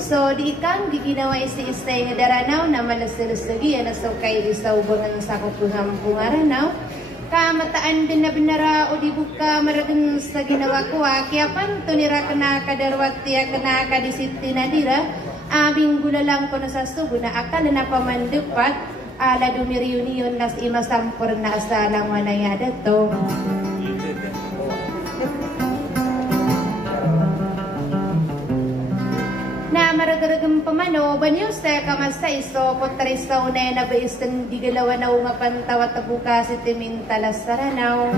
so di ikang giginawa isi-isay nga daranaw na malasalasagi na so kay isaubangan sa kupungampungaranaw kamataan binabinara o di buka maragan sa ginawa ko kaya panto nira kana kadarwat tiya kana kadisiti na dira aming gulalang ko na sa subo na akala na pamandupat ala dumiriunion nas imasampor na asalang wanayada to na maragaragang pamano banyo sa kamasay so potresa unay na baistan digalawa na ungapan tawat buka si timing talas saranaw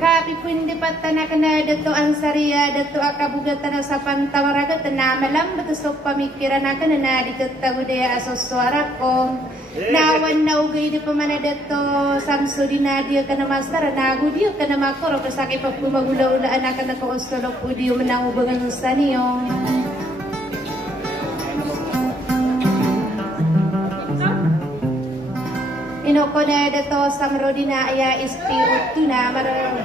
kapipun di patana kana dato ang sariya dato akabugatan sa pantawaraga na malambot sa pamikiran akan na dikatago de aso suara ko nawan na ugay di pamana dato samso dinadia kana master na gudiyo kana makoro kasaki pag pumagula-ulaan akan na kaustolok udiyo manangubangan sa niyo inoko na dato samro dina aya ispiutu na marang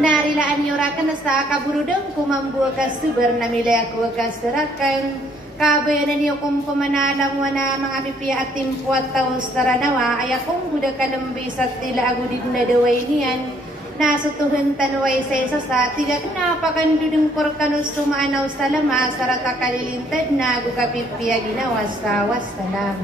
narilaan yorakan sa kaburudang kumambuha ka subar na milay ako kasarakan kabayanan niyo kung pamanalang wana mga pipiya at timpo at taos taranawa ay akong buda kalambis at tila agudid na daway niyan nasutuhan tanway sa isa sa tigat napakandudong korkanos sumanaw sa lama sarata kalilintad na gukapipiya ginawa sa wasalam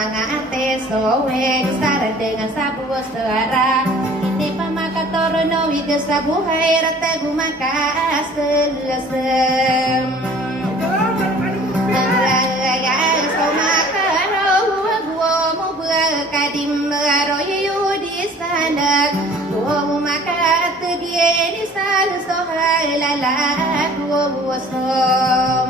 mangate sowe Sara dengan sabu suara Ini pamakatorono wiga sabuhay Rata gumakas selesem Raya somakaro Gua mo berkadim Royo di sana Gua mo makat Gini sal sohay Lala gua som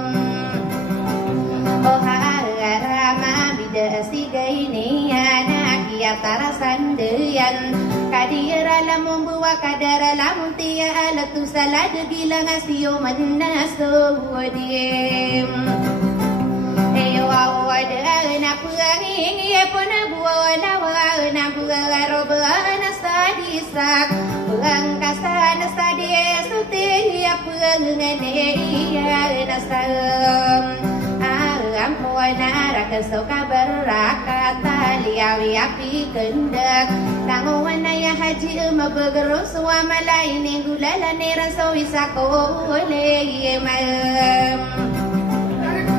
Oh harama bida sigay niya Nakiyatara sandayan Kadira lamong buwa kadara lamong tiya Alatu salad bilang asiyo manaso wadim Eyo awada na panging Epo na buwa na buwa roba na sadisak Pulang kasa na sadis Uti apangane iya na sam Ampuana rakaso kabaraka taliawi api kendak Tanguan ya haji mabegeru suamala ini gulala nera so isako le mam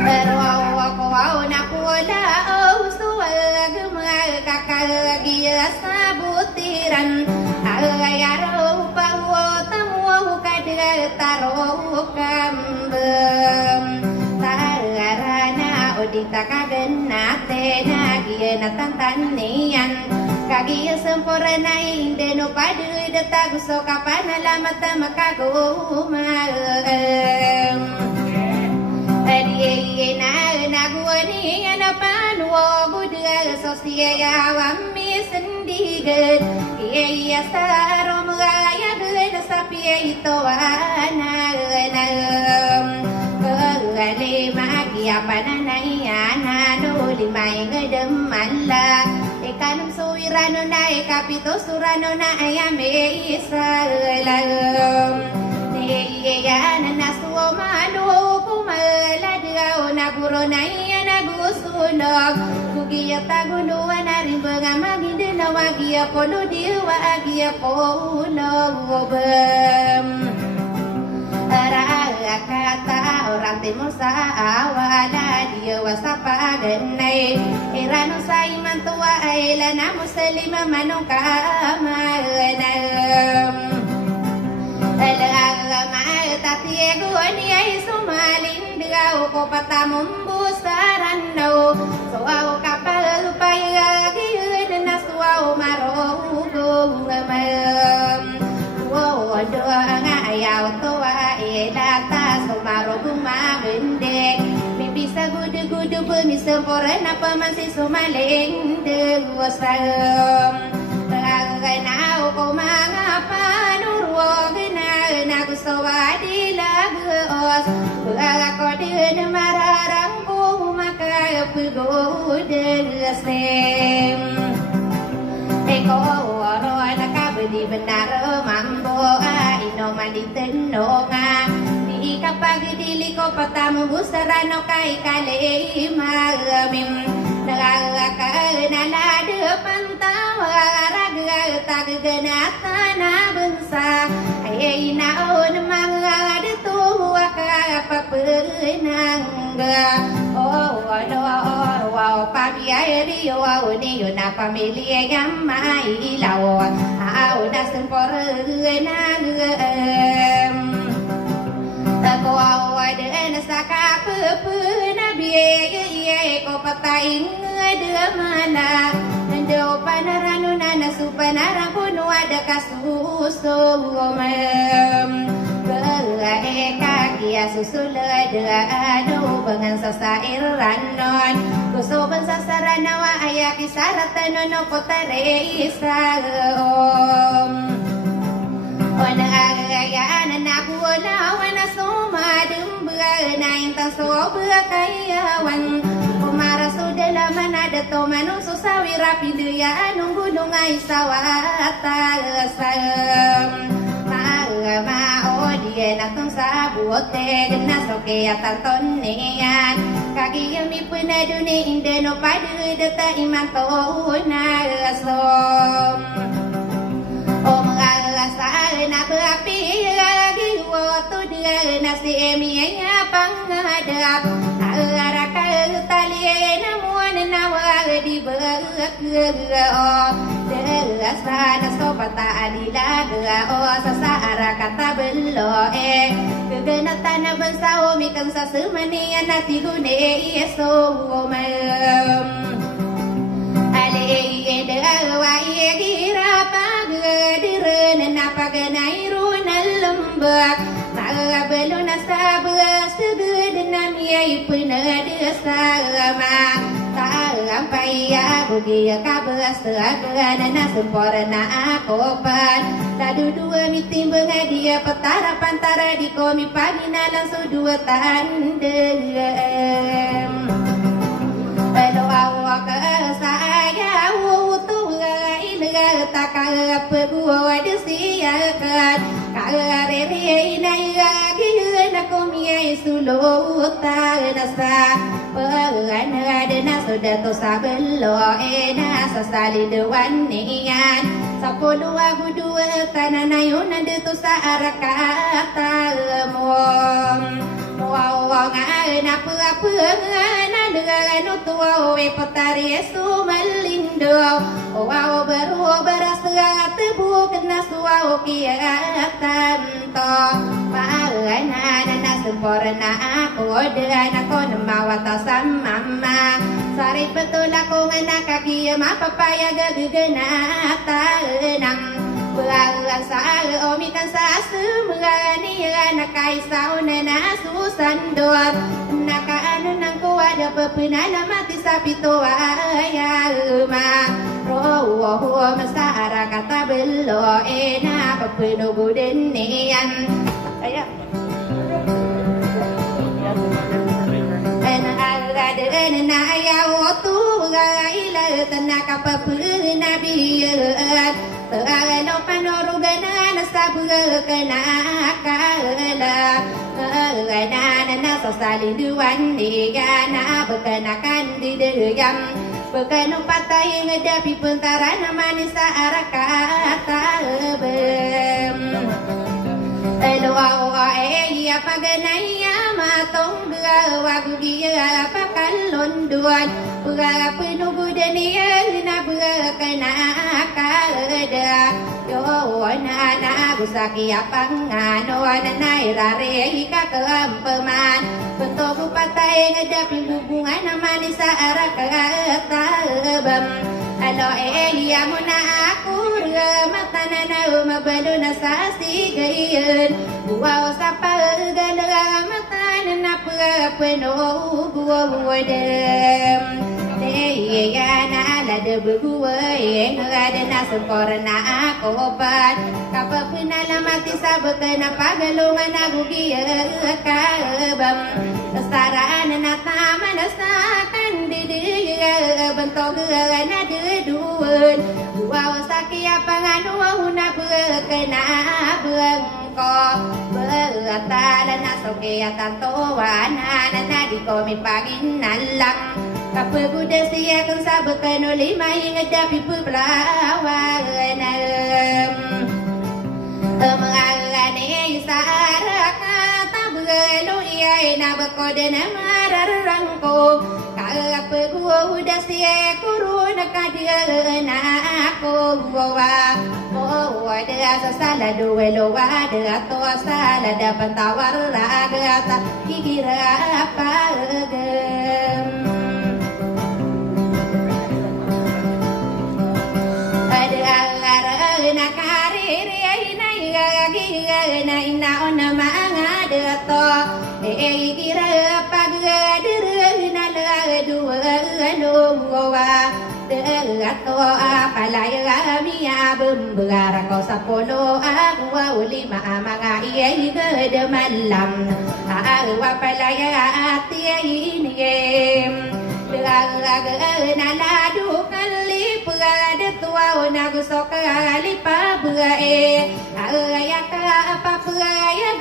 Terwawak nakuala oh suwag kakagi sabutiran Ayaro pawo tamu kadetaro kambem Odita kagenate nagia natantanian kagia sempurna inde no padu detagu so kapana lamata makaguma Adiye na guani na panwo budga sosia wammi sendiget iya sarom gaya gede sapi itu ana lima kia pananayana no lima ngedem malla ikanum suwirano na kapito surano na ayame isalam niyana nasuo manu kumala diao na buro na iyana gusunog kugiya tagunuan na rin mga magindi na wagiya polo diwa agiya polo gobem kata orang timur saawala dia wasapaganay irano sa iman tuwa ay lana muslima manong kamanam alagama tatiego niya sumalin digaw ko patamumbusaran no so ako kapal payagin na suwaw marogo ngamam doa ngayaw toa edata sumaro gumagende bisa gudu-gudu pemisempore napa masih sumaling degosam Raganau ko mangapa nurwo gina gustowa dilagos Bulaga ko din mararang ko maka pugodesem Eko oro nakabedi benar mambo ino manditeno nga di kapag dili ko patamu busarano kay kalimamim nagakakanala depan tawarag tagganata na bensa ay naon mga dito kapapunangga oh wow pabiayri wow niyo na pamilya yang mailaw au na semporna Ako awad na saka pupuna biye ko pataing demana ndo panarano na nasupanara kuno ada kasuso mem Eka susulad ano bangan sa sairanon gusto ban sa saranawa ayaki saratan no kotare isaom Wanagayaan na kuwala wana sumadum na intan sobra kayawan Kumara sudalaman ada to manuso sawi rapi dia anong gunung ay sawatasam Mao dia natong sabuote na soke atanton niyan kagiyami punaduni inde no padu data imanto na asom na berapi lagi waktu dia nasi eminya pangadap araka tali namu nawa di sana sopata adila sasara kata belo kegenatan na bersao mikan sasemanian nati gune yeso ale dewa gira pagadiren napaganairu nalembak beluna sabas tegednam yai penadesama sampai ya bugi kabas tegana sempurna akopan tadu dua mitim bengadia petara pantara di komi pagina langsung dua tandem doa ke saya utuh ilga takal pegua disiakan karere nai gina komi sulutan nasa pengana dena sudah tu sabelo sasali dewan nian sapuluh abu dua tanah nayunan de tu sarakata mom wawang apa ngana dengan tua we potari esu malindo wow beru beras tebu kena suau kiatan to pangana dana sempurna aku dengan aku nemawata sama sari betul aku ngana kaki ma papaya gegena tanam Bulan sal omikan sasu mengani anak kaisau nena susan doa naka anu nangku ada pepinana mati sapi toa ya ma roh mesara kata belo pepinu budenian ayo na ya otu ila tanaka pepina biat no panorugana na sabuga kana kala na na sasali duwan ni gana bekanakan di deyam bekanu patay ngadapi pentara na manisa arakata bem elo awa ya paganaya matong wagu dia pakalon duan buga penugu denia na buga kana kada yo na busaki apangano na irare ka keempeman bentuk patay ngadapi hubungan manisa arakata bem alo ya muna aku matana na mabalo na sasi gayen wow sapa gala matana na peno buwa dem ya na la de buwa ada na sempurna akopan kapapuna lamati sabana pagalungan agugi kabam sarana na taman sakan di bentok na deduan wow sakia panganu una bekena bengko beratala na sokia tanto wana na di komi pagin nalang kapeguda siya kang sabakano lima ingat dapi peblawan mengagane saraka tabelo iya na bakode na mararangko kapeguda siya kuruna kadiana ako ada sasala duelo ada to sala dapat tawar ada kira apa ada na karir ina ina ona manga de to kira apa na dua wa atau apalaya mia bembara kau sapolo aku lima manga iya de malam aku apalaya hati ini na ladu kali pagade tua na gusto kali pa buae ya ka apa ya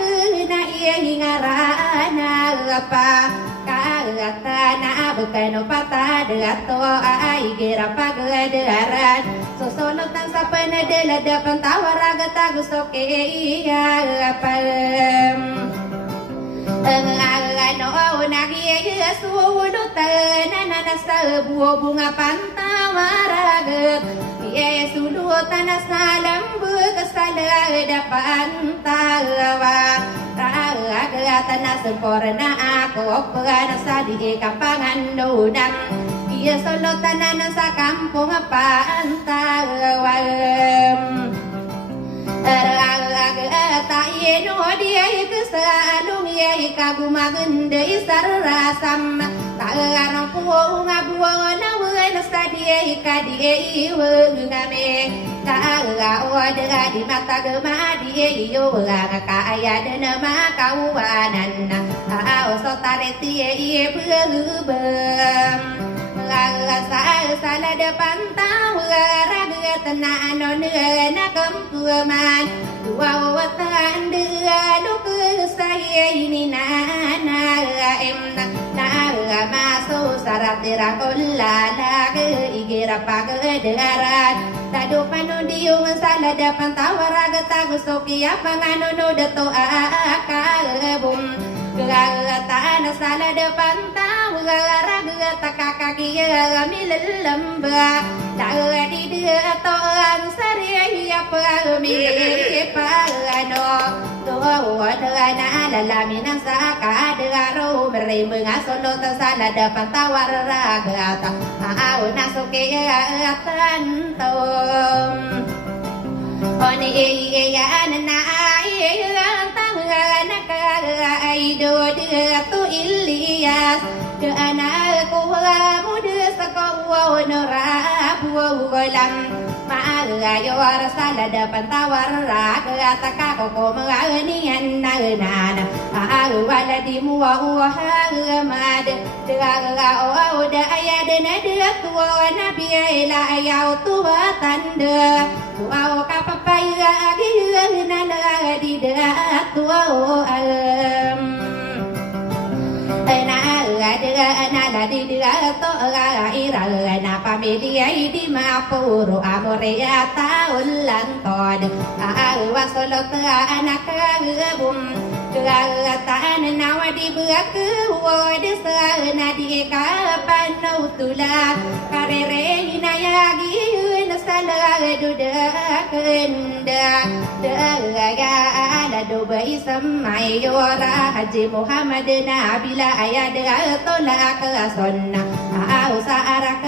na iya hingarana apa kata na bukan pata deato ai gira pagadaran sosolo tan sapana de la dapan tawaraga tagusto ke iya apa no nagi sudut nanas buah bunga pantawaraget sudut tanas lambu kesala depan tawa raga tanas sempurna aku peran sadi kampangan dudang ia solo tanan sa kampung pantawam raga no dia kesalung ya kagumagen deui sarasam tagarang puung abuang nawen sadia kadie weungame taga wada di mata gema die yo kaya dana makawanan au sotareti ye beubem sala depan tahu raga tenang nona kempuman dua watan dua luku saya ini nana emna nara masuk syarat dirakulala ke igira pakai darat tadu panu diung sala depan tahu raga tagusoki apa nganu dato akabum gagatan sala depan tahu raga takakaki milelamba tadi dia toang sari apa milipano tuwa dana lalamin saka degaro berembeng solo sala depan tawar raga ta au nasuke tantom oni ya na tangana kaido dia tu Ilyas ke anakku muda sekolah nora bulan maayo sala depan tawar raga taka koko mengani nana wala di muwa mad daga oda aya dena dia tua nabi ila ayau tua tanda tua kapapaya gi nala di dia tua nala di dia to ira na pamilya di mapuro amore taulan tod wasolot anak gabum gatan nawadi buak wadi sana di kapan utula karere hinayagi nasala duda kenda daga ala dubai samai yora haji Muhammad nabila ayat tolak sonna au saarak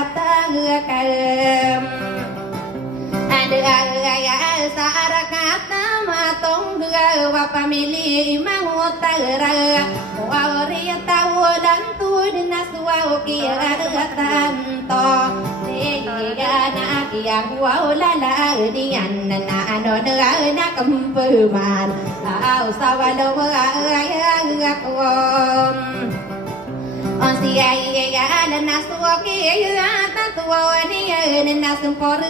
atagam ada saarak matong wa pamili mangutara wa rita wulan tud naswa kia tanto na kia wa lala dian na ano na kampuman au sawalo ayakom on siya na naswa kia tantua ni nasumpor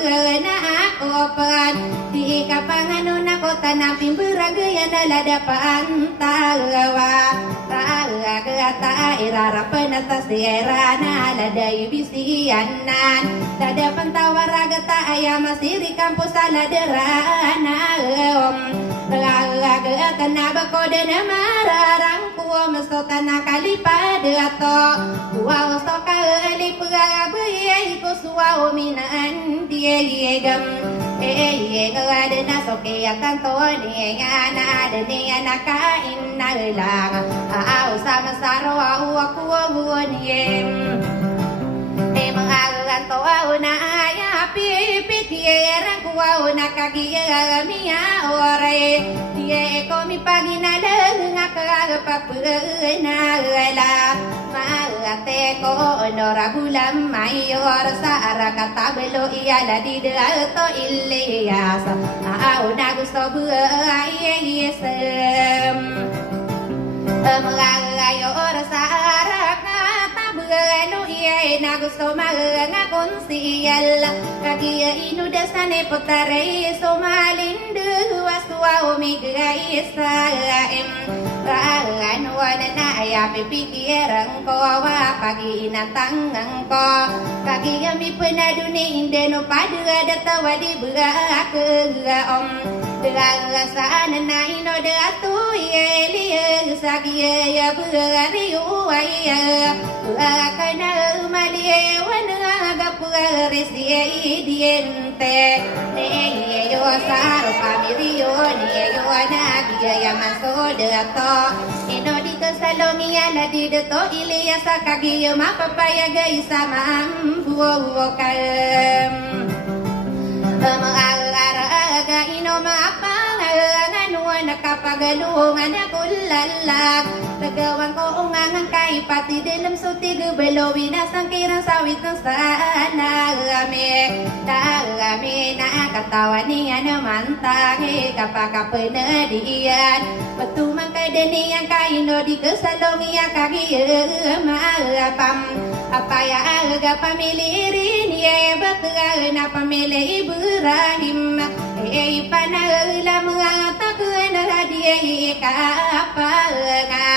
na akopan di kapangano na kota na pimberaga na ladapan tawa raga irarapan atas era na ladai bisianan ladapan tawa raga ayam masih di kampus aladerana raga tanaba kode na mararang kuwa masotana kalipade ato kuwa soka lipaga ko suwa minan diegam ada nasoke tanto ni ngana ni nakain na lang au sama saro aku buoniem mga to na ya pipi tierang kuwa nakagiya mia ore tie ko mi pagina ngaka papena la maate ko onora bulam mayor sa kata belo iya la di to Ilyas au nagusto bu ayesem mga ora sa no iya nagusto mga konsial kagia inu dasane potare so malindu waswa omiga isaem ragan wana na ya pipikiran ko wa pagi inantangang ko kagia mi penaduni indeno padu ada tawadi buga ke om Derasaan na ino datu ye liye sagiye ya bugari uaya kana umaliye wana gapugari siye diente ne yo saro pamirio ne yo anagia ya masodato ino dito salomia la dito iliya sakagiyo mapapaya gaisa mambuo kalem Mag-aaraga ino maapangan Nakapagalungan ako lalag Nagawan ko ungangan kay pati dilam suti Gubalowi na sangkirang sawit ng sana Kami nakakatawan niya naman tangi Kapakapanadiyan Patumang kadaniyan kaino di kasalongiya kagiya maapam Apaya aga pamili rin ye bataga na pamili Ibrahim panagla mga takun hadiye kapanga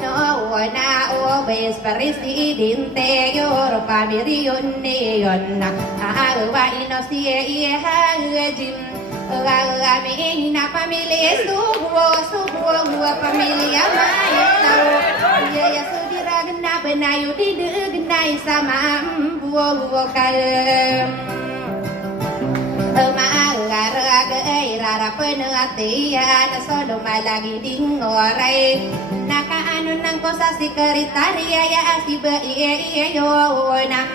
no na obes presidente yor pamiriyon neyon awa inosie hajim Gami na pamilya subuo pamilya mayo ya sudira ganda benayo didegnay sama buo kalem Rarapan atiyan solo malagi ding oray Nakaano ng ko sa sekretarya ya asiba iyo nam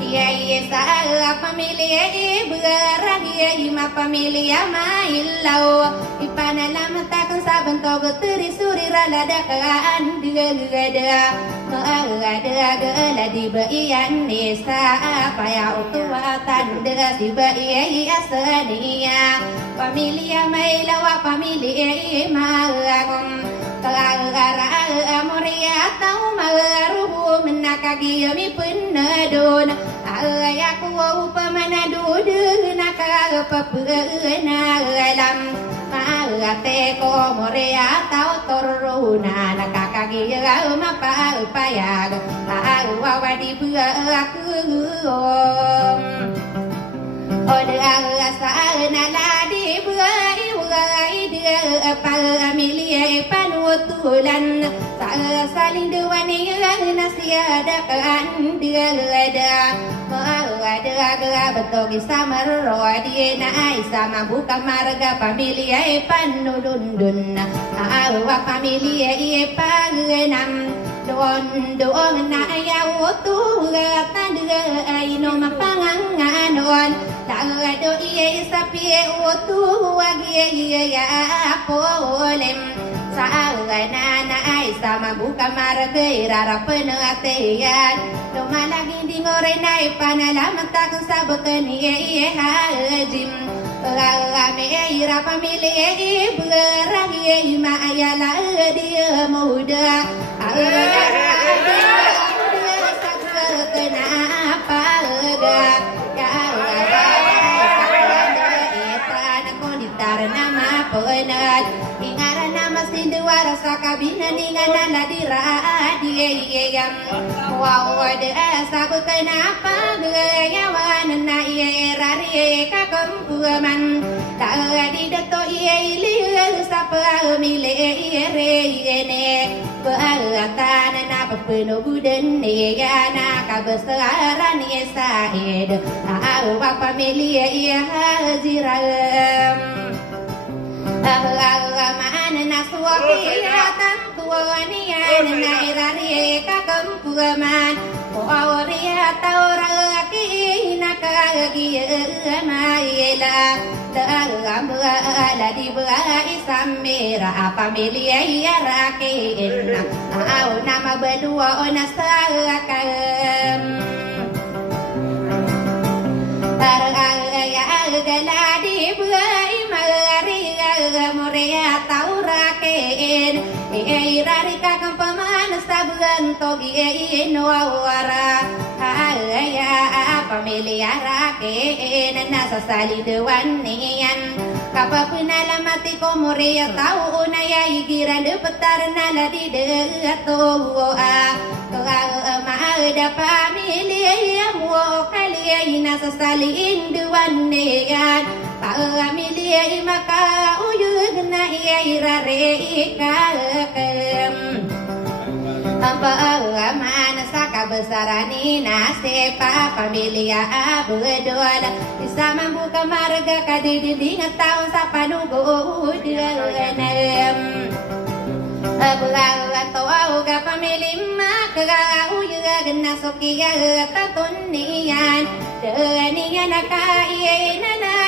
Iya sa pamilya ibarang iya pamilya mailaw Ipanalamat akong sabang kaguturi suri raladakaan digagada Maagada di ba iyan nisa Paya utuwatan da si ba iya asaniya Pamilya mailaw pamilya imagong Kagara amoria tau maruhu menakagiyami penadon Ayaku upamanadud nakagapapuna alam Maagate ko moria tau toruna nakakagiya mapapayag Awawadi aku Oda sana ladi buai dia pamilya panutulan saling duani nasiada kan dia ada betul sama rodi na sama buka marga pamilya panudundun awa pamilya pagenam don na ayaw tanda ino mapanganganon Tado iya sapi utu wagi ya polem Saagana na ay sama buka marga irarapan ateyan Lumalaging dingoray na ipanalamat akong sabukan iya hajim Kami ira pamilya ibarang iya maayala dia muda Kenapa nama penat ingaran nama sinduara sakabina ningan nadira diam wow ada sabu kenapa gayawan na irari kakumpuman tak di dato ili sapa mile ire Bealatan na penuh budan ya na kabesaran ya said awa pamilya ya haziram mana na suapiratan tuanian na irari kakumpuman Oria tauraki nakagiya maila Tagambala di buhay samira pamilya yarakin Aw nama berdua nasakam Taragala di buhay mariga morea taurakin Irari kakang pamanas tabugan togi inwara pamilya rakin nasa saliduan niyan kapapun alamati ko morea tau unaya igiran petar naladi deatoa maada pamilya mo kaliya nasa saliduan niyan Milih maka uyun na irare ikakem mana saka besarani nasepa pamilya abedol bisa membuka marga kadiding tahun sapanugo denem Abulaga toauga pamilih maka uyuga gena sokia tatunian denian akai nana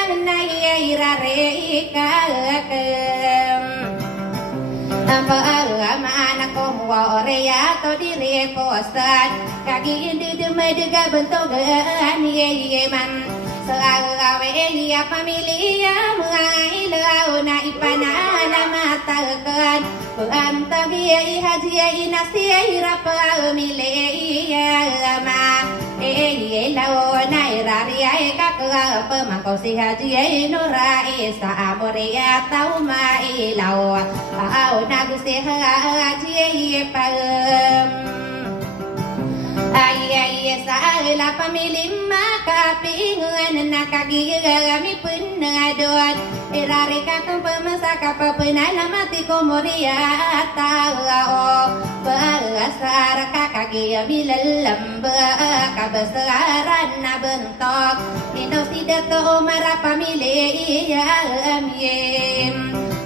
irare ikakem mana komo orea to dire postan kaki indi demedega bentogan ye man seagawe ya pamilya mailau na ipana matakan antagi haji nasi rapa milya ma lau na irari kakak pemangkau si haji nora isa amorea tau mai lau au nagu si haji pagem ay sa la pamilya maka pingan nakagigami punadon irari kakang pemasaka papenala mati komoria tao basar kakagigami lalamba kabasaran na bentok ino sidato mara pamilya amiem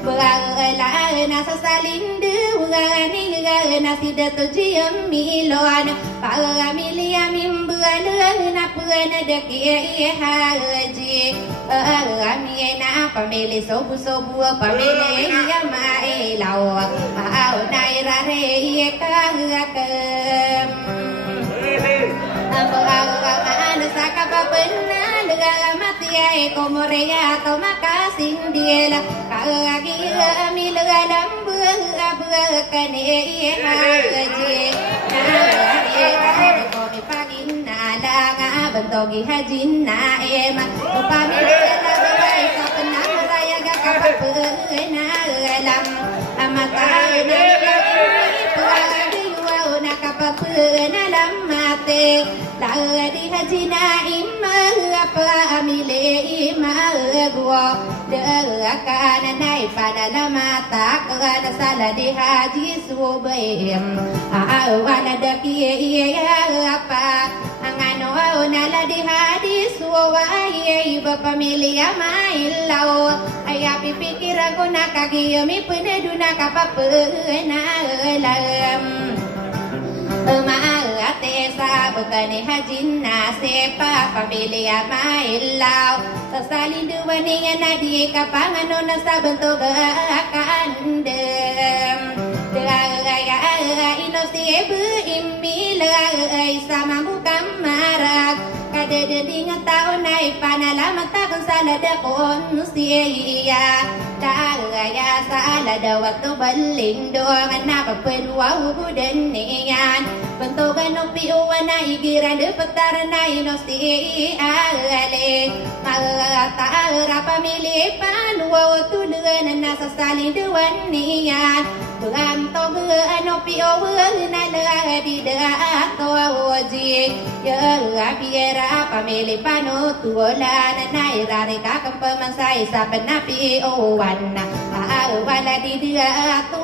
Wala nasa salindu wani nasi dato jiyam milon pamilya mimbuala na puana daki haji amina pamili sobu pamilya mailaw au nairare kakam saka papena mati ay komorea to makasing diela kagi milga lambu kane haji ko mi pagin nala bentogi hajin na ema pamilya ay ko penaraya ga kapena lam amata na kapena lam mate di haji na apa amile gua kana nai pada mata kana sala di haji subayem awana daki apa angano nala di haji suwai pamilya mailau ayapi pikir aku nakagiyami peneduna kapapena lam Maate sa bukani hajin na sepa pamilya mailaw sasalinduan niya na di kapangano na sa bentogaakandem Dagaya ino sibu imilay sa mamukang marag kadadading taon na ipanalamat akong saladakon siya Dagaya sa alada waktu baling doang napapalwaw dan niyan bentugan upiuan na igiran petaran na inosti ale magataara pamilya panwaw tuluan na sa salinduan niyan Bantog ano piuwan na ladi dato oji ya piera pamilya panutulan na irari kakang pemansay sa penapi owan na wala di dato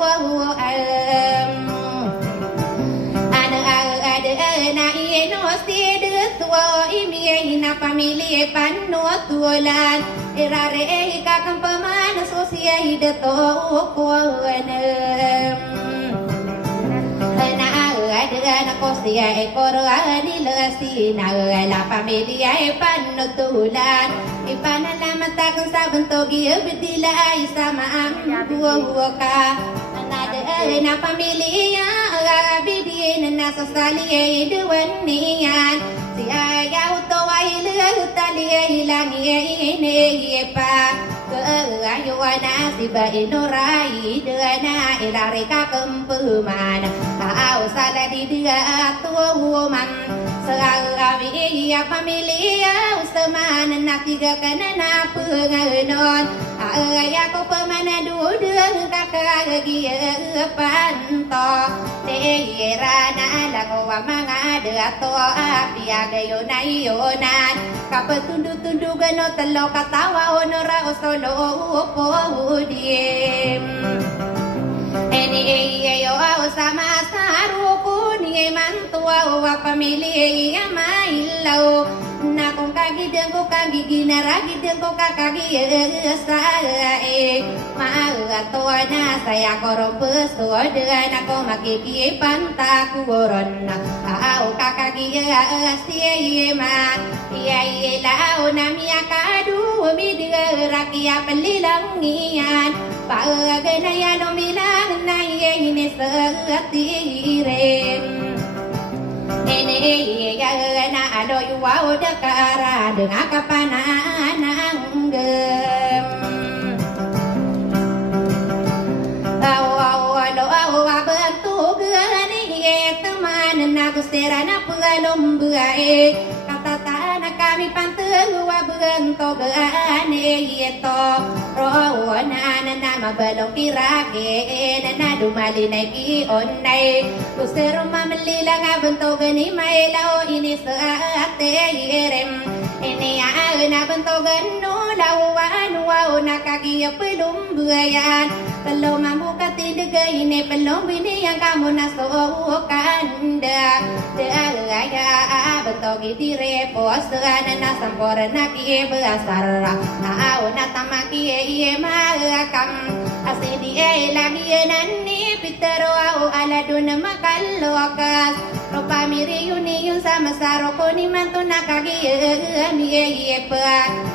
na inosti detua imi na pamilya panutulan irare kakang pemana sosial deto kuanem na ada kosia ekor nilasi na la pamilya panutulan ipanalamat akong sa bentogi bedila sama ang buka na pamilya bidin na sa sali duwan niyan si ayaw to ay tali ilang pa ayaw na si bainoray na ilari ka kumpuman aw sala di dia tuman sa iya pamilya usaman na tiga kanana penganon ayaw ko pamanadudang kakagiya panto Teira na lago wa mga dato apiagayo na iyonan kapetundu-tundu gano telo katawa onora osolo upo udiem eni yo sama saruku ni mantua wa pamilya mailau na kung kagideng ko kagiginaragideng ko kakagi sae maagato na saya korompes to na ko makikipan ta kuron na au kakagi siye ma iya lao na miya kadu midirakia pelilang niyan paganayan umilang na ini setirem ini ya na aloy wow dekara dengan kapanang gem aw bentu gani teman na gusterana pengalom bae kata tanah kami panteu wa bentu gani to rowana nama balong kirage na dumali naiki onai gustero mamelilang bentu gani mailao ini saate irem ini na bentu ganu lawan wa nakagiya pelum buayan belum mampu ketiga ini belum ini yang kamu nasukan dah ya betul gitu repos na sampurna ki besar au na tamaki ye makam asidi lagi nani pitero au aladun makalokas rupa miri yuni yun sama saroko ni mantu nakagi ye pa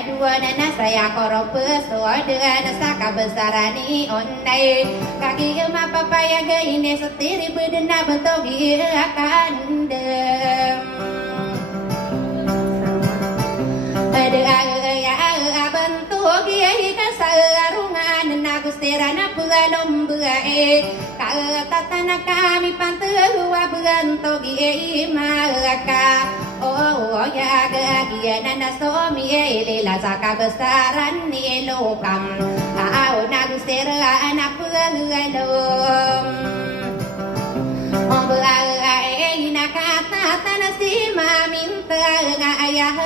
dua na saya koropes na saka besarani onai kaki mapapaya gaine setiri bedena bentogi akan dem ada ya bentogi kasarungan na gusterana pugalom bae kata kami panteu wa bentogi maka oh ya gagiana na somi lila saka besaran ni lokam au na gustera anak pugalom na kata tanah si maminta ayah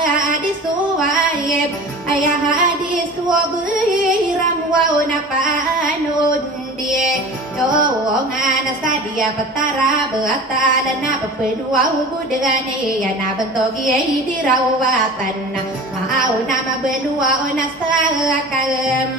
disuaib ayah disuabiram wa na panun die yo ngana sadia petara beatala na pedua budane ya na bentogi di rawatan au nama bedua ona sakam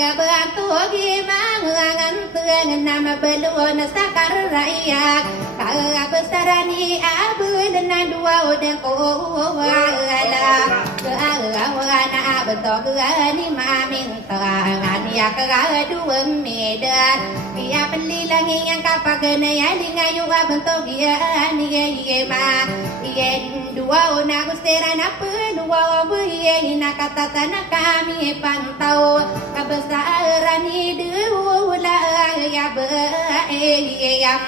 ya bantu gimangan tengan nama belum sakar raya kala besarani abu dan dua udah wala keawana bentuk gani maminta ngani ya kedua medan dia beli lagi yang kapagana ya lingayu bentuk ya ni ma yen dua ona gusterana pedua buye na kata tanah kami pantau kebesaran idula ya yang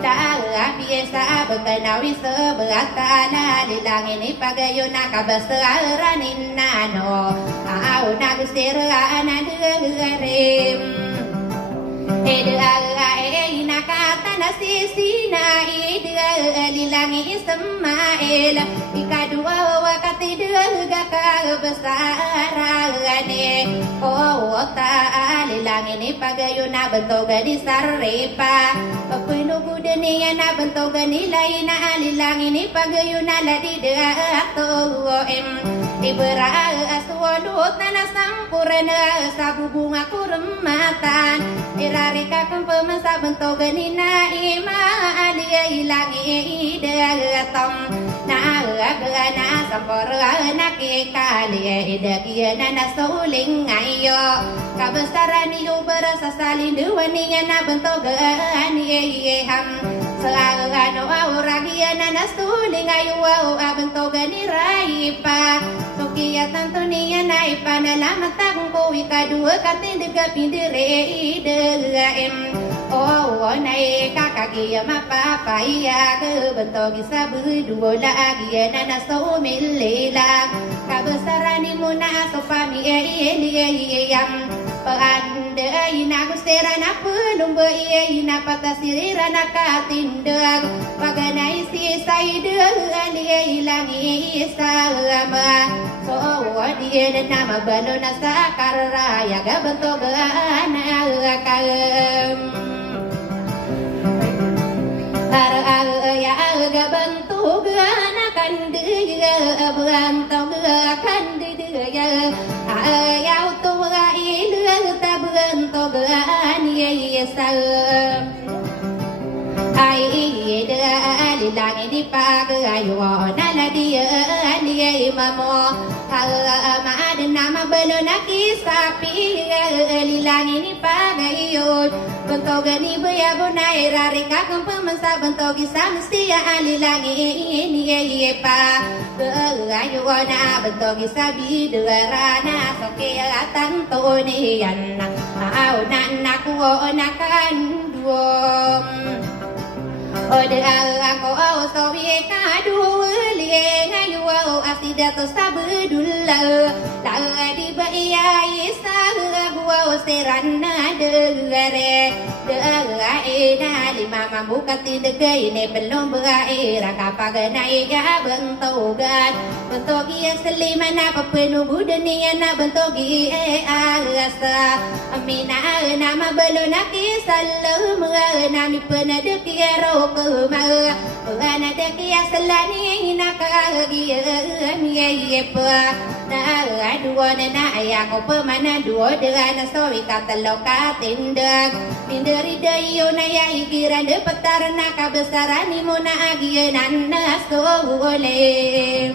dah biasa berkenawi seberatana di langit ini pagayuna kebesaran inano au na gusterana derem na kata nasi na ida lilangi Ismail ika dua wakati dega kebesarannya oh ta lilangi ni pagayuna bentuk di sarrepa penuh budenya na bentuk nilai na lilangi ni pagayuna ladi dato ibra aswalut na sampurna sabu bunga kurmatan irarika kempemasa bentuk nina ima alia ilangi datom na agana sampurna ke kali dakiana na suling ayo kebesaran yu berasa salin duaninya na bentuk ani ham selagano auragiana na suling ayo bentuk ni raipa Tukia tantunia naipa na lamatang ko ikadua katindega pindire idem oh nai kakagia mapapaya ke bentogi sabu dua lagi na naso milela kebesaran imuna sopami yam pandai na gustera na pelumba na patasirira na katindag paganai si Sai dali langi sama so dia nama balona sakara ya gabentuk anak kaem ya gabentuk anak kandiga bentuk kandiga ya tua ilu tabentuk ania saem ai dali langi di pagayo nala dia dia mamo ma nama balona kisapi lilangi ni pagayo bentuk ni buya bunai rarika kempemasa bentuk kisah mesti lilangi ini pa ayo na bentuk kisah bidarana sokia tanto ni anak au naku nakan duom Ode aku so bieka duli ngayu asida to sabudullah la di baya isa gua serana degare ina lima mambu kati degai ne belum beraira kapaganai ya bentogan bentogi selimana papenu budani na bentogi asa amina nama beluna kisallu nami penadeki ro Ana dekia selani nakagia yepa na dua na ya ko pemana dua dengan sowi kata loka tindak minderi dayo na ya ikiran de petarna kabesarani muna agia nana solem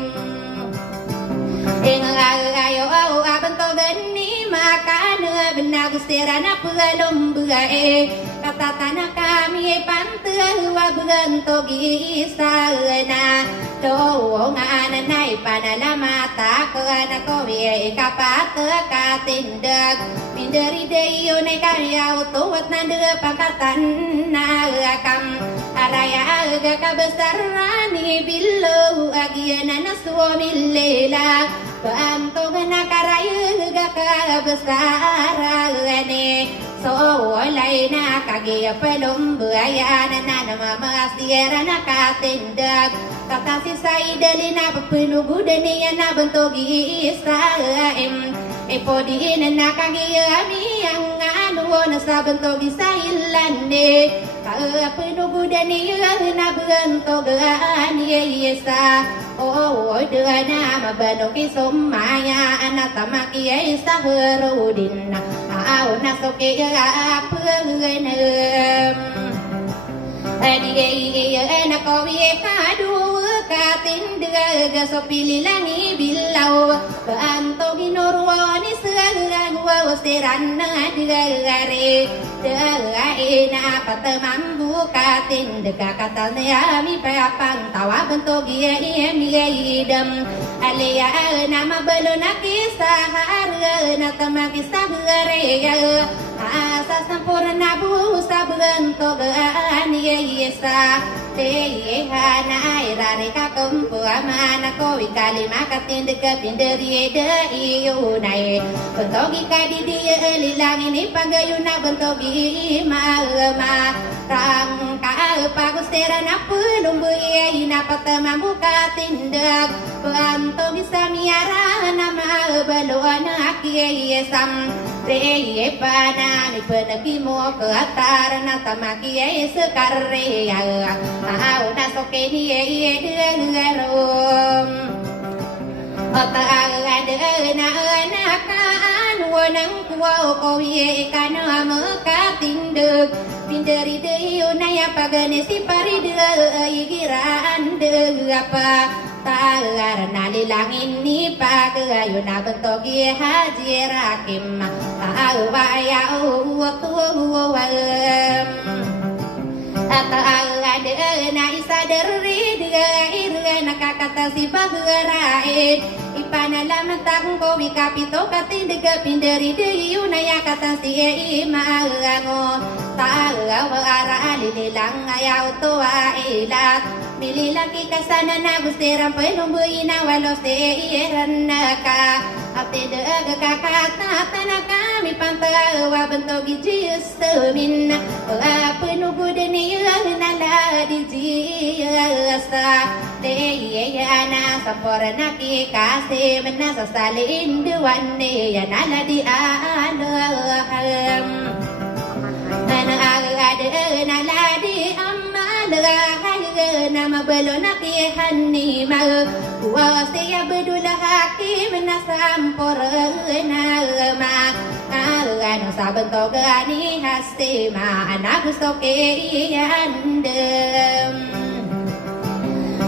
ayo abanto gani makan benar serana pelum buae kata tanah kami pantai wabanto gisana doang anak nai panala mata kerana kau kapat katindak minderi dayo nai karya utuat nanda pakatan nakam alaya aga kabesarani bilu agiana nasuami lela Bantu gana karaya gaka besarane so laina kage pelum buaya nana mama siera nakatindak kata si saidalina pepelu gudani na bentogi isaem epodi nana kage ami yang anu nasa bentogi sailane pepelu gudani na bentogi yesa oh dana mabanoki somaya anak tamaki isa herudin au nasoke apeunem ani enak kowe kadu katindaga sopili langi bilau bantogi norwani serang wasiranna digare ina patamambu katindaga katanya mi papang tawa bentogi idam alia nama belona kisah harga tamaki sagare asa sampurna bu sabentogi yesa hana irare kakum puamana kowi kalima katindika pinderi iyo nai bentogi kadidi lilang ini pagayuna bentogi mama rangka pagus terana pelumbu ina patama buka tindak bentogi samiara nama beluana kiai sam reye pana ni penagi mo ke atar na tamaki sekarre ya au na sokeni dengarom ata ada na kan wanang kuo ko ye kana meka tinduk pinderi deyo na ya pagane si pari de igiran de apa tagar nalilang ini pagayo na bentogi haji rakim au baya waktu ada na isa dari dia irga nakakata si bagaraid ipana lamatang ko bikapito katindiga pinderi deyo na ya kata si imaango tawa ara alilang ayaw tuwa ilat mililaki kasana na gustiran penumbuin na walos te iran naka ate daga kakata tanah kami pantawa bentuk gijis temin penugu denia nala dijista deyana saporna ki kasih menasa salin duwane ya nala di alaham ana ada nala di amal nama belum ki hani ma wasiya bedulah hakim nasamporna ma ano saben togani hasti ma anak gusto kiyandem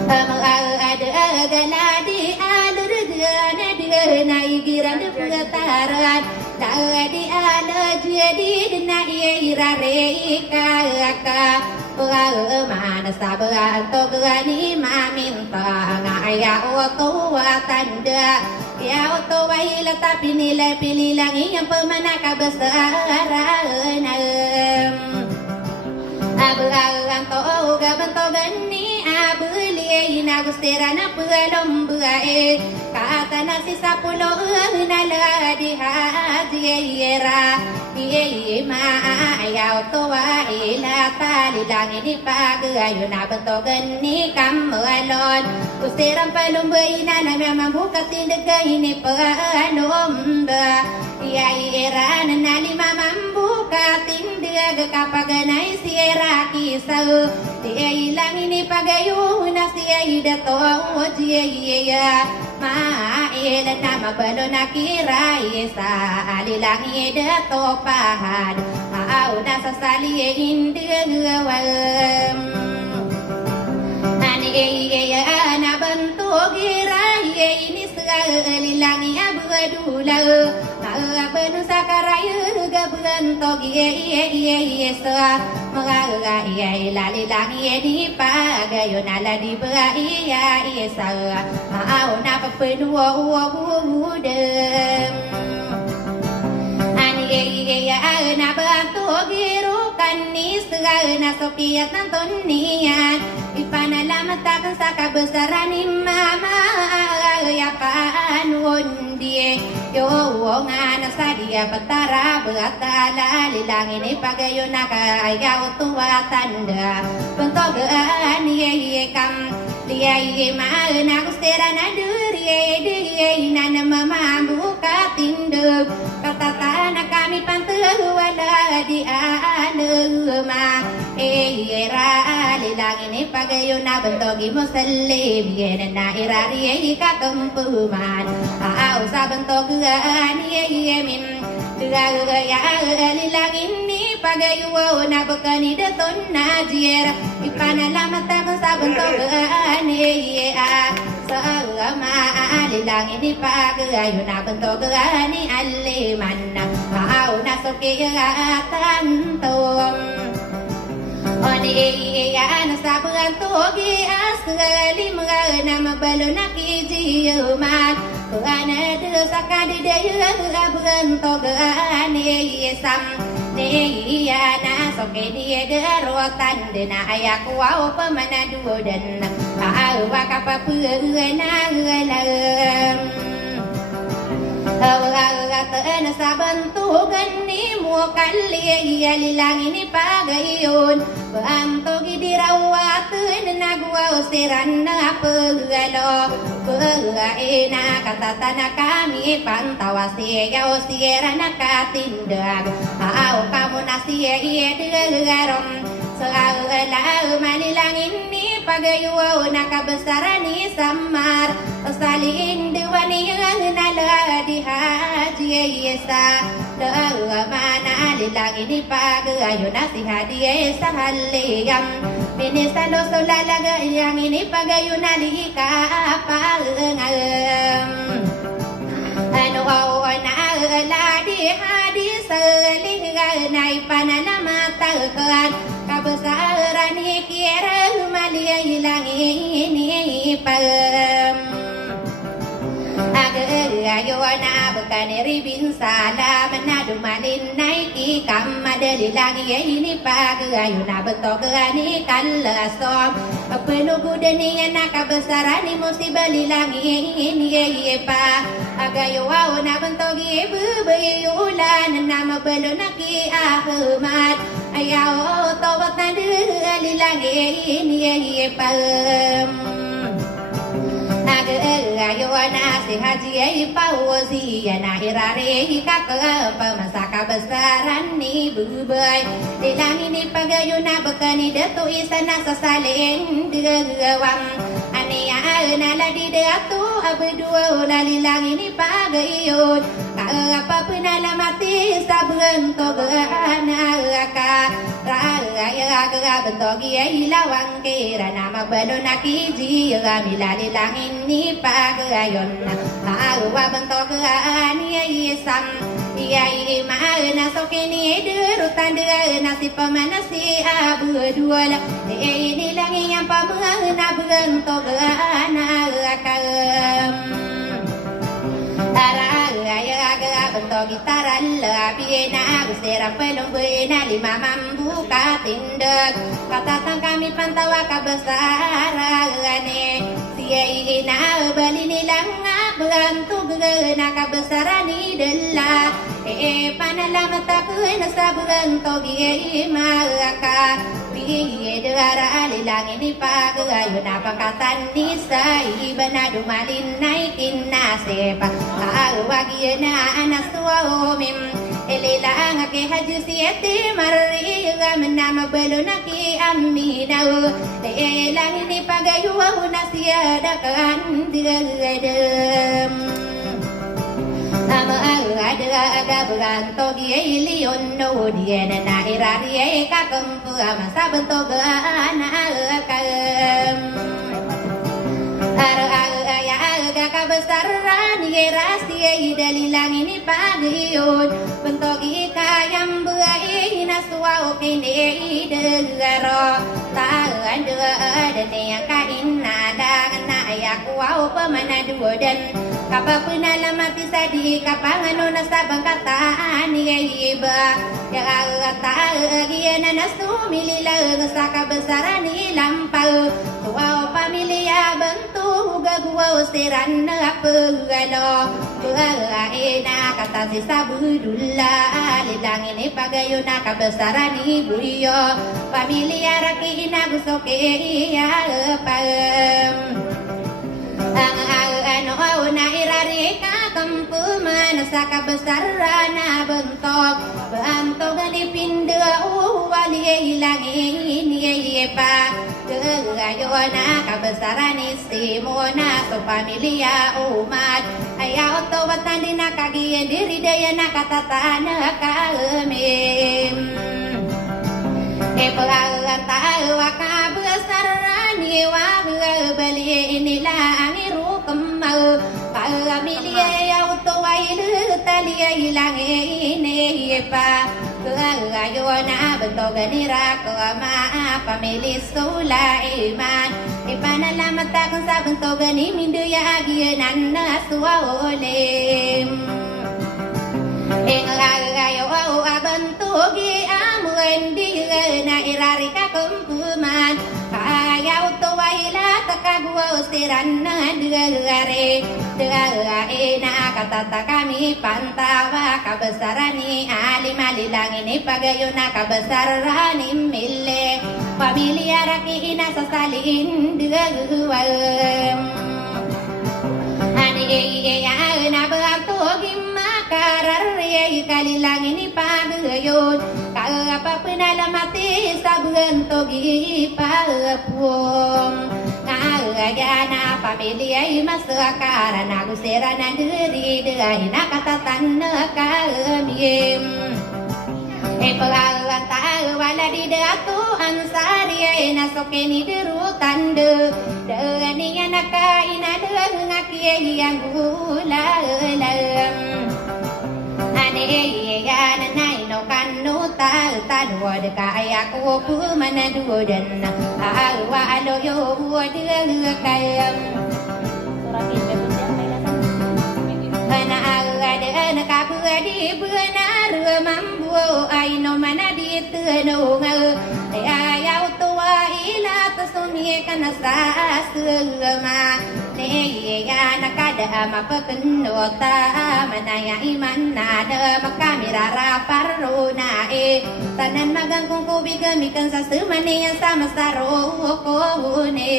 ada galadi alurgana digana igiran pegataran di ala jadi na irare ka mana saban togani maminta ngaya oto tanda ya oto waila tapi nilai pilih lagi yang pemanaka besaran abu-abu to gaban-togani abuli nagusterana pelom buae kata nasi sapulo nala di hajiera ma ya to waila tali lang ini pagayo na bentogani kamalon gusteran pelom buina na membuka tindaga ini panomba ya era nali mambuka tindaga kapaganai siera kisau dia ilang ini pagayo na siya idato ya ma ila nama balo nakira isa alilang idato pahan au nasa sali indegawam ani ya na bentuk gira ini sekali langi abadula abanu sakaraya gabentok sa mga lali langi di pagayo nala di iya isa au na papenuo budem ani na bentuk girukan ni segala sokiat nantonian ipanalamatkan sa kabesaran ni mama ya panuon die yo nga sa dia petara beatala lilang ini pagayo nakaya tua tanda bentogan ye kam dia ma na gustera na duri na mama buka tindu kata tanah kami pantu wala di aluma era lilang ini pagayo na bentogi musalli bien na irari kakampuman au sa bentogan ye min ya lilang ini pagayo na bekani deton najier ipanalamat ako sa bentogan ye sama lilang ini pagayo na bentogan ni aliman au na sokiatan Oni ya na sabuan togi asgali mga na mabalo nakijiyuman Kuana dosa kadi dayu abuan togani sam Neya na soke dia derotan dena ayak wau pemanadu dan awa kapapuana galam na sabantugan ni mo kali lilang ini pagayon Bantogi dirawat nagwa usiran na pagalo Pagaina katatana kami pantawa siya usira nakatindag Aw kamu na siya degarom Seala manilang ini pagayo nakabesaran ni samar Salin dua niyang nala di haji yesa Dawa mana lilang ini pagayo na si hadi sa haliyam Minisa doso lalaga yang ini pagayo na li kapangam Ano na ala di hadi sa liga na ipanalamatagkan Kabesaran ni kira malia hilang ini pagam Agayo na bukan ribin salam na dumalin naiki kam madali langi ini pagayo na bentok ni kalasom penugu denia na kabesaran ni musibah lilangi ini pa Agayo na bentogi bubi ulan nama belum naki ahmat ayaw tawat na lilangi ini pam agayo na si haji pausi na irare kakak pemasaka besaran ni bubai lilang ini pagayo na bekani datu isana sasalin degawang ania na ladi datu abdua lilang ini pagayon apa pun alamati sabun toganaka raya bentogi ilawang kira nama benonaki jiga milali lang ini pagayon awa bentogani isam iya mana sokini derutan nasi pemanasi abu dua ini lang yang pamana bentogana bentuk gitaran lebih enak berserap pelung benar lima mampu katindek kata tang kami pantau kebesarannya siaina beli nilang berantu gena kebesaran idola panala mata kena saburanto maka dara lilang ini pagayo napakatan ni sa ibanado malin naikin na sepa awagi na anaswamim elilang ke haju siete mariga menama belum naki aminaw elang ini pagayo na siada kan digadem nama aga beranto gi lion no dia na irari ka kampu masa bentuk anak kam aga ka besaran ye rahasia dalilang ini pagion bentuk kayam buai naswa kini degaro tahan de yang kain nada na ayaku au pemanadu dan kapag pinalamat isa di kapangan na sa bangkataan ni iba Yagatagian na sumililang sa kabesaran ni lampaw Tuwaw pamilya bantu gagawa siran na pagano Buhay na katasi sa budula Alilangin ipagayo na kabesaran ni buyo Pamilya raki na gusto kaya pam ang ano na irari kakampu man sa kabesaran na bentok Bantog ni pinda wali langin ye pa Gayo na kabesaran istimo na so pamilya umat Ayaw to batandi na kagiyan diri daya na katatana kaamim Pagkalang tawa kabesaran ni wabali inilang irukamaw Pamilya yaw to ay lutali ilang ini pa Gayo na bentogan irakama pamilya sulaiman Ipanalamat akong sa bentogan iminduya agiyanan na suwaolim Gayo abantugi amuan di na irari kakumpuman Ayaw to wala takagwa usiran na dugare Dugare na katata kami pantawa kabesaran ni alim-alilang ini pagayo na kabesaran ni mile Pamilya raki ina sasalin dugawam Ani iya na beratugi Karariyay kalilang ini pagayon Kagapa pinalamati sa bugantogi pagapong Ngagaya na pamilya'y masakaran Nagusira na diri dahil nakatatan na kamiyem Pagkakanta wala di dato ang sariya'y nasoke ni derutan de Daniya nakaina de ngakiyay ang gulalam Aniyan na ino kanuta Tanwa de kaya ko pumanadudan Awa aloyo de kayam Ana nakapudi benar mambu ay no manadit no nga ayaw tuwa ila tasumi kanasa suma ne ya nakada mapakenota manaya iman nada makamira raparuna tanan magang kung kubi kamikan sa sumani yang sama saro kohune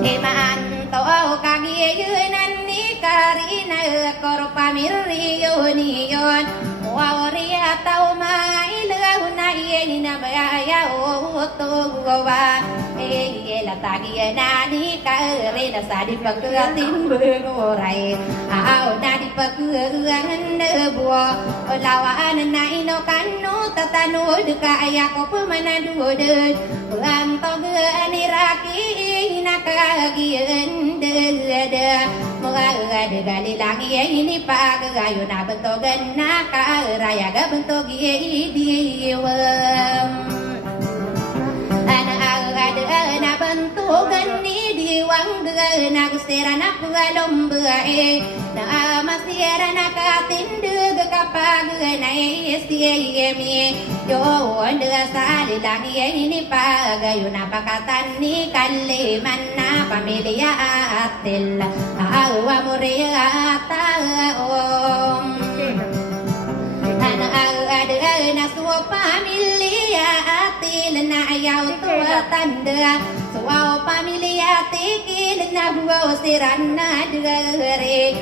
iman to kagiyunan ni karina korpamiriyon Wawariya tau mailau na ina baya otowa la tagi na ni kare na sadi pagkatin begorai au na di pagkuangan buo lawan na ino kanu tatanu duka ayako pemanadu de ang toge raki na kagian de mga gali langi ini pagayo na bentogan na raya ga bentuk diwam ana ada na bentukan ni diwang na gustera na pugalom bae na masiera na katindu kapag na istiemi yo anda sali langi ini pagayo na pakatan ni kaliman na pamilya atil awa muria taom ada na suwa pamilya atil na ayaw tua tanda suwa pamilya tikil na buo siran na dere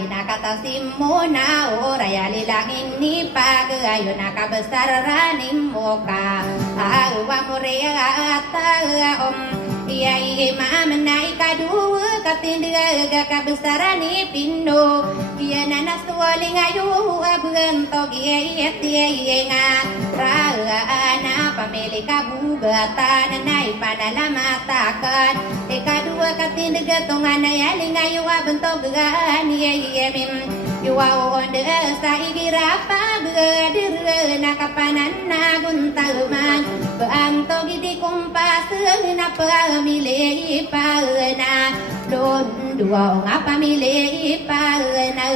ina kata simuna oraya lilangin ni pagayo na kabesar ranim moka awa murea taom Iya mama naik kadu katindiga kabesaran ni pindo iya nanas tualing ayu abentok iya nga raga ana pamili kabugatan naik panalamatakan kadu katindiga tongan yaling ayu abentok gan iya mim yuwa onde sa igirapa bedir nakapanan naguntaman beanto gidi kumpas na pamilih pana don dua ngapa milih pana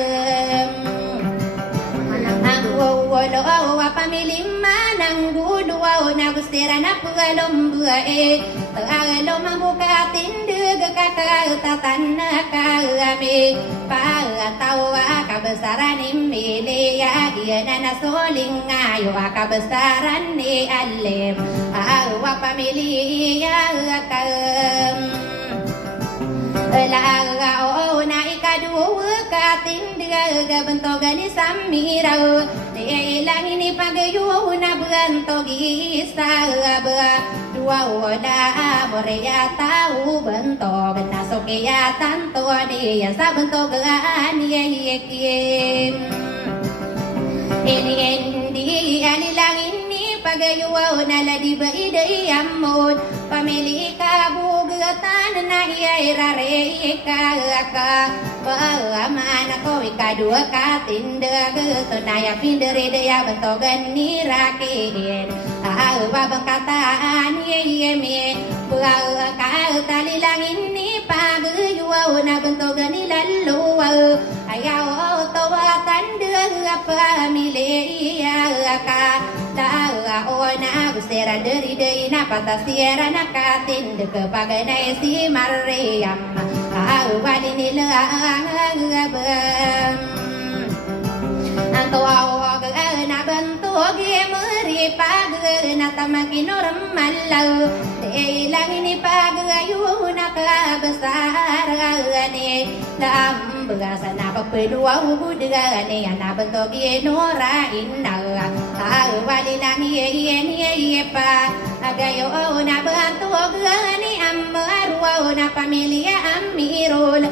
ang wolo apa milih manang dua na gustera na pugalom buae agalo mabuka tindeg kakak tatan kami pagatawa kabesaran imili ya giana na soling ayo kabesaran ni alim awa pamilih ya laga o na ikadu katindiga bentogan ni samirau ilang ini pagayo na bentogi sagaba dua oda moreya tau bentogan nasokeya tanto ni yang sa bentogan yekim ini endi alilang ini pagayo na ladi baidai amod pamili kabugatan na iyairare ka mana ko ikadua katinda tunaya pindere daya bentogan ni rakin babang kataan yeme ka talilangin ni pagayo na bentogan ni lalu ayaw tawatan de pamili ka ona gustera dari dei na patasiera na katin de kepaganai si Mariam wali nilang abam anto awag na bantu gi meri pag na tamakinor malau ilang ini pag ayu na kabesar ni lam begasa na papedua ubudiga ni na bantu gi nora inna wali lang ye pa agayo na bantu gi amaru na pamilya amirul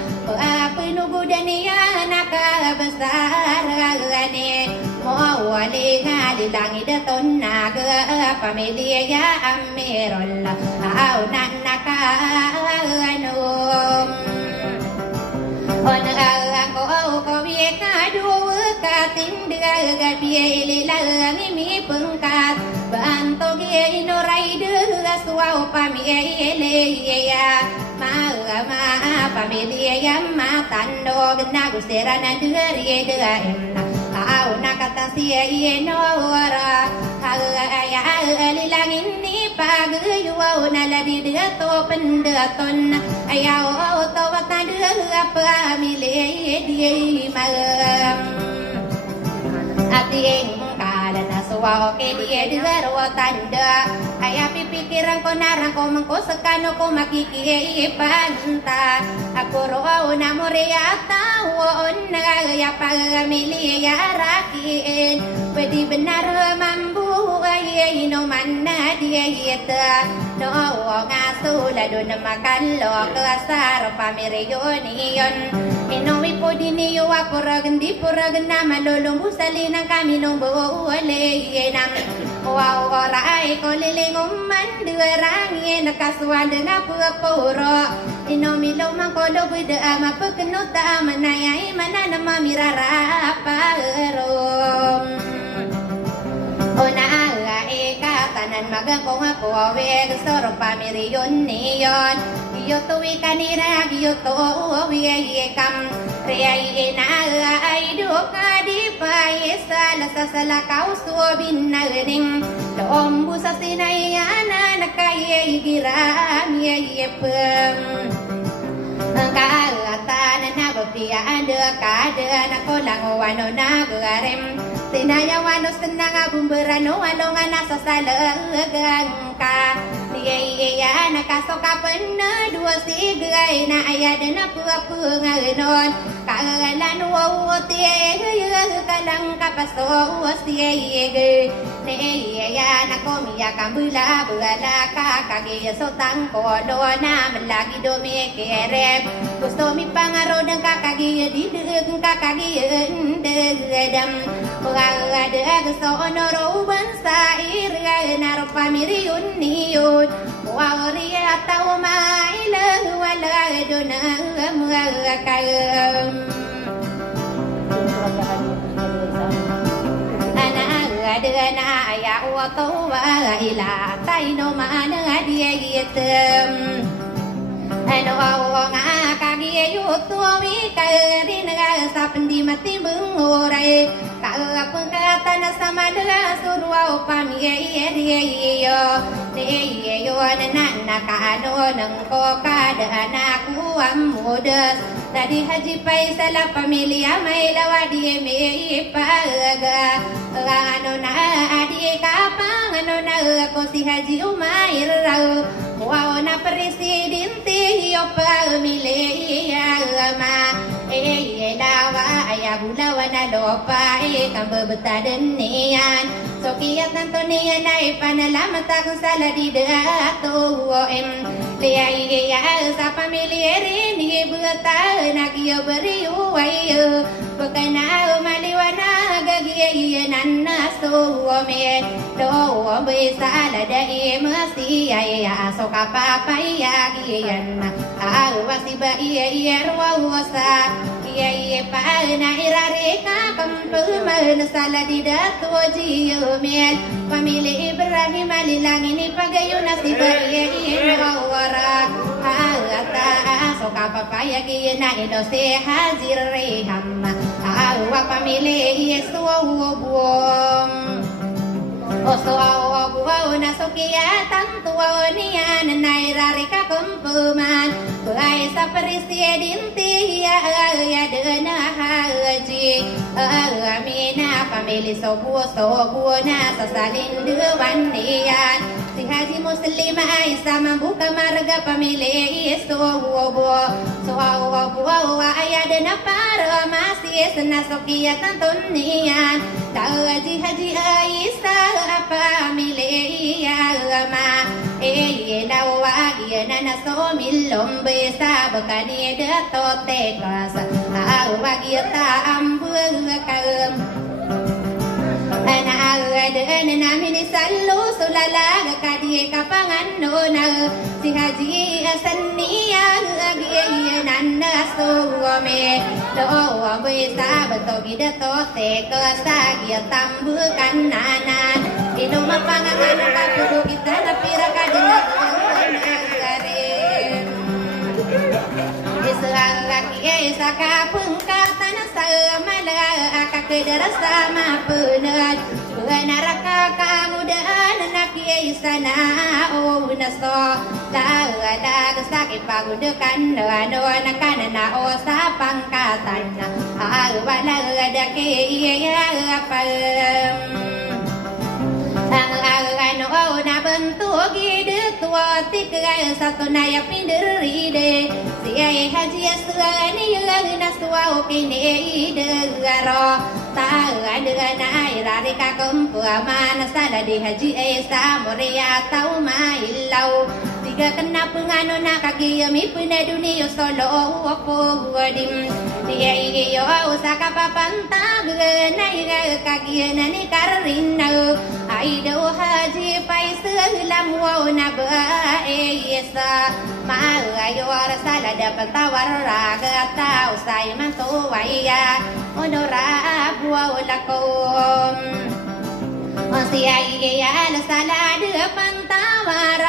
pinugudaniya na kabesar ni mo wali ngali langi daton naga pamilya amirul au nanaka anum ona ko biye kadu katindiga gabiye lilangi mi pengkat banto ge inorai de suau pamilya ya ma pamilya ya matando gna gustera na deri de au nakata sasiye no ora ya lilang ini paguyuau naladi de to pendaton ayau to wakade apa mile die malam ating kala naswa ke dia dero tanda ayah pikiran ko narang ko mangko sekano ko makiki panta aku roa namorea tawon ya pamili ya rakin wedi benar mambu ay no manna dia yeta no ngasula do makan lo kasar pamiriyonion inomi podini yo apuragendi puragna malolong busalina kami no boleh nam wow orai ko lilingom mandurangi nakaswan dengan pura inomi lo mangkodo beda ama pekenuta manayai mana nama mirara parom ona eka tanan magang ko awe soro pamiriyon niyon iyo tuwi kanira iyo to wiye kam rei na ai do kadi pai sala sala kau subin naring lom busa sinai ana nakaye giram ye pem angkatan na bapia anda kada na kolang wano na garem sinaya wano senang bumberano walongan nasa salagang ka iya nakasoka pena dua sigai na ayad na puapu nganon kagalan wo tie kalang kapaso tie ne iya nakomiya kambula bula kakagi sotang kodo na lagi do me kere gusto mi pangaro deng kakagi di deng kakagi ndedam ada gusto onoro bansa ira naro pamiriyun niyun wawriya tau maila wala dona muakam ana adana ya wa tawa ila taino mana dia yetem ano nga kagi yutu mi kari naga sapendi mati bengorai kapun kata na sama dela surwa upami ye yo na kano nang ko kada anakku amudas tadi haji paisala pamilya mai lawadi me paga ano na adi kapang ano na ko si haji umair rau wow na presidente yo pamilya ma lawa ayah bulawa na lopa kang bebetaden niyan so kiat nanto niyan ay panalamat akong saladi dato liya sa pamilya rin ibata nagyo beriway pagkana maliwana gagiyanan na so do bisala dai mesti ayah so kapapayagiyan awasi ba iya ruwasa iya pa na irare ka kampuman sala di dato jiyumel pamilya Ibrahim alilangin ipagayo na si iya wara ata so kapapayagi na ino si Hazir Reham awa pamilya Yesu buom oso awa na so kia tanto niya na nairare ka kumpuman ay sa presidente ya dena haji amina pamilya so buo na sa salin duwan niyan si Haji Muslim ay sa mambuka marga pamilya Yesu buo so awa ay dena para masis na so kia tanto niyan haji ay sa pamilya ma lawa na naso milombe sa bakani dato tekas awa kita ambul kam ana aden namin sallu sulala kadi kapangan nona si Haji asaniya agiyan naso me do bisa betogi dato tekas agi tambu kananan ino mapangan kapudo kita napira kadina Isra laki isa kapung kata na sa malaka kederas sama penat benar kamudaan anak istana unasto dah sakit pagudekan doan kanana osa pangkatan wala ada iya apa ang na bentuk ide tua tiga satu naya pinderi de siya haji asani nas tua opini ide garo tahu dengan air dari kakum mana sada di haji esa moria tau mailau tiga kena pengano nak kaki mi puna dunia solo opo guadim dia iyo usaka papanta genai kaki nani karina aido haji paiselam wa naba esa maayo sala dapat tawar raga tau sai mantu waya onora bua lakom masih ya la sala depan tawar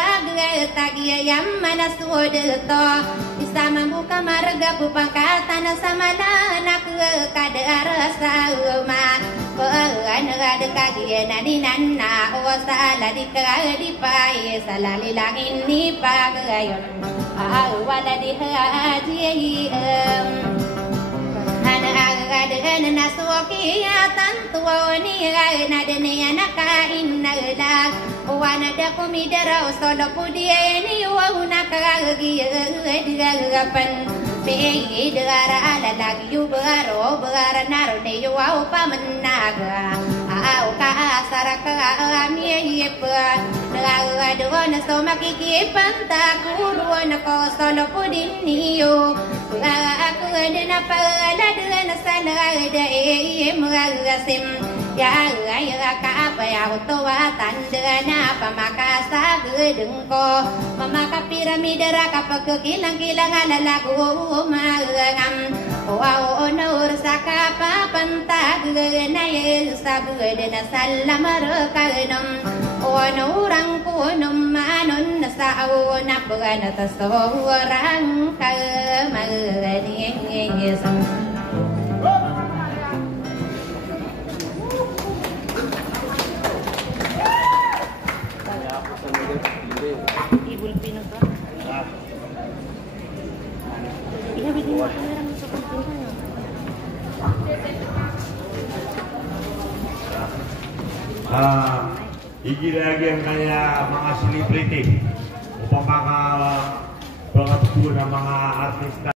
tagia yang mana sudeto bisa membuka marga pupangkatan sama anak kadar sama pean ada kagia nadi nana wasala di pai salali langin ni pagayon wala di haji ada nasuki tantua ni ada ni anak innalah wana da kumidara solo pudia ni wana kagi digapan pe dara ala lagi yu baro bara naro ne yu au pamenaga au ka saraka mi yepa daga dona soma kiki panta kurwana ko solo pudin ni yo aku dena pala dena sana da magasim ya ka apa ya utawa tandana pamakasa gedeng ko mamaka piramida raka pakilang-kilang ala lagu magam wow onor saka papanta genay sabudena sallamar kanom onurang kunum manon sa na pagana tasorang kamagani ngesam Ibu Pino to. Iya bikin kamera masuk pintunya. Iki lagi yang kaya mga selebriti upang mga tubo ng mga artista.